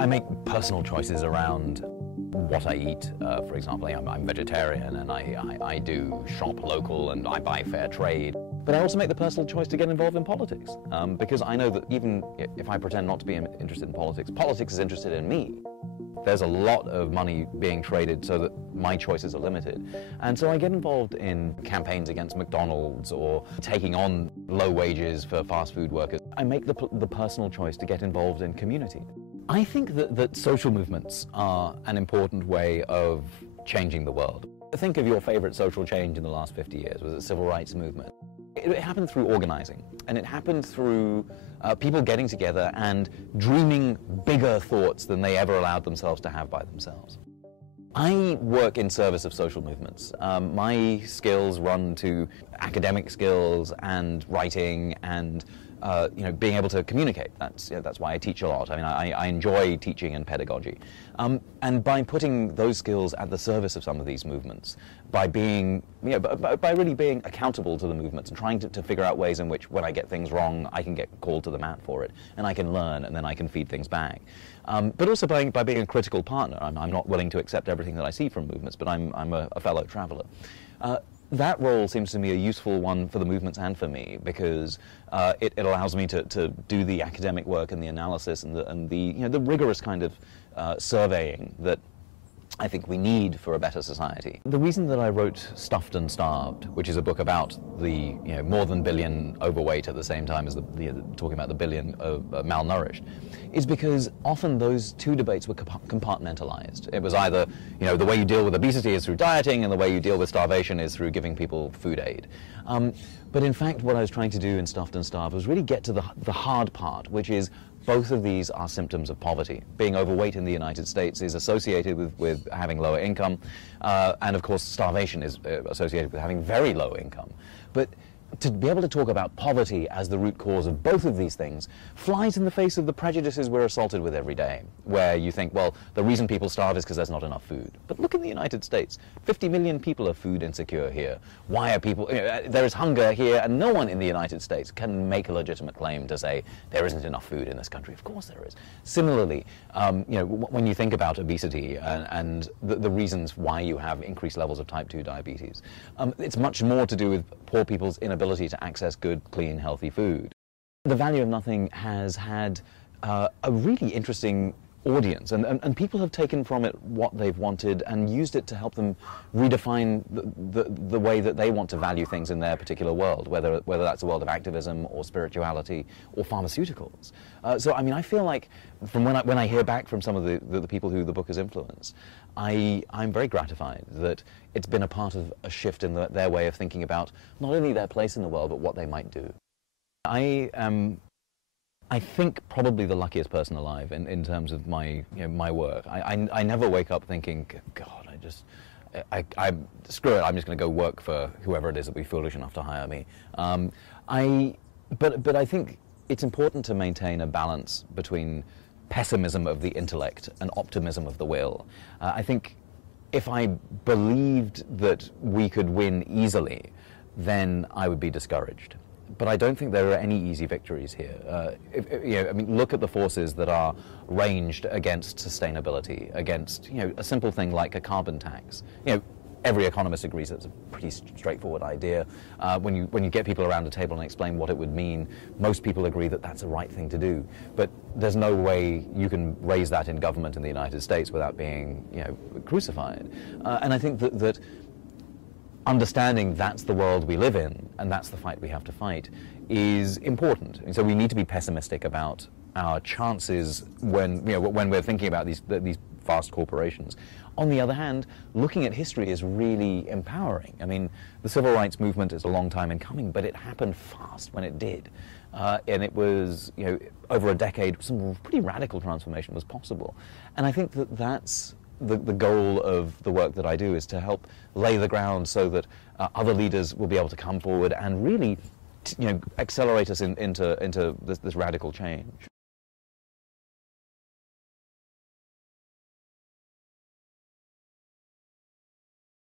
I make personal choices around what I eat. For example, I'm vegetarian, and I do shop local and I buy fair trade. But I also make the personal choice to get involved in politics, because I know that even if I pretend not to be interested in politics, politics is interested in me. There's a lot of money being traded so that my choices are limited. And so I get involved in campaigns against McDonald's or taking on low wages for fast food workers. I make the personal choice to get involved in community. I think that social movements are an important way of changing the world. Think of your favorite social change in the last 50 years. Was it the civil rights movement? It happened through organizing, and it happened through people getting together and dreaming bigger thoughts than they ever allowed themselves to have by themselves. I work in service of social movements. My skills run to academic skills and writing and being able to communicate. That's why I teach a lot. I mean, I enjoy teaching and pedagogy. And by putting those skills at the service of some of these movements, by being, by really being accountable to the movements and trying to figure out ways in which when I get things wrong, I can get called to the mat for it, and I can learn, and then I can feed things back. But also by being a critical partner. I'm not willing to accept everything that I see from movements, but I'm a fellow traveler. That role seems to me a useful one for the movements and for me, because it allows me to do the academic work and the analysis and the rigorous kind of surveying that I think we need for a better society. The reason that I wrote Stuffed and Starved, which is a book about the more than billion overweight at the same time as talking about the billion malnourished, is because often those two debates were compartmentalized. It was either the way you deal with obesity is through dieting, and the way you deal with starvation is through giving people food aid. But in fact, what I was trying to do in Stuffed and Starved was really get to the hard part, which is both of these are symptoms of poverty. Being overweight in the United States is associated with having lower income, and of course starvation is associated with having very low income. But to be able to talk about poverty as the root cause of both of these things flies in the face of the prejudices we're assaulted with every day, where you think, well, the reason people starve is because there's not enough food. But look in the United States, 50 million people are food insecure here. Why are people, there is hunger here, and no one in the United States can make a legitimate claim to say there isn't enough food in this country. Of course there is. Similarly, when you think about obesity and the reasons why you have increased levels of type 2 diabetes, it's much more to do with poor people's inability to access good, clean, healthy food. The Value of Nothing has had a really interesting audience, and people have taken from it what they've wanted and used it to help them redefine the way that they want to value things in their particular world, whether that's a world of activism or spirituality or pharmaceuticals. So I mean, I feel like from when I hear back from some of the people who the book has influenced, I'm very gratified that it's been a part of a shift in their way of thinking about not only their place in the world, but what they might do. I think probably the luckiest person alive in terms of my work. I never wake up thinking, God, screw it, I'm just going to go work for whoever it is that will be foolish enough to hire me. But I think it's important to maintain a balance between pessimism of the intellect and optimism of the will. I think if I believed that we could win easily, then I would be discouraged. But I don't think there are any easy victories here. I mean, look at the forces that are ranged against sustainability, against a simple thing like a carbon tax. Every economist agrees that's a pretty straightforward idea. When you get people around a table and explain what it would mean, most people agree that that's the right thing to do. But there's no way you can raise that in government in the United States without being crucified. And I think that understanding that's the world we live in and that's the fight we have to fight is important. And so we need to be pessimistic about our chances when we're thinking about these vast corporations. On the other hand, looking at history is really empowering. I mean, the civil rights movement is a long time in coming, but it happened fast when it did. And it was, over a decade, some pretty radical transformation was possible. And I think that's the goal of the work that I do, is to help lay the ground so that other leaders will be able to come forward and really accelerate us into this radical change.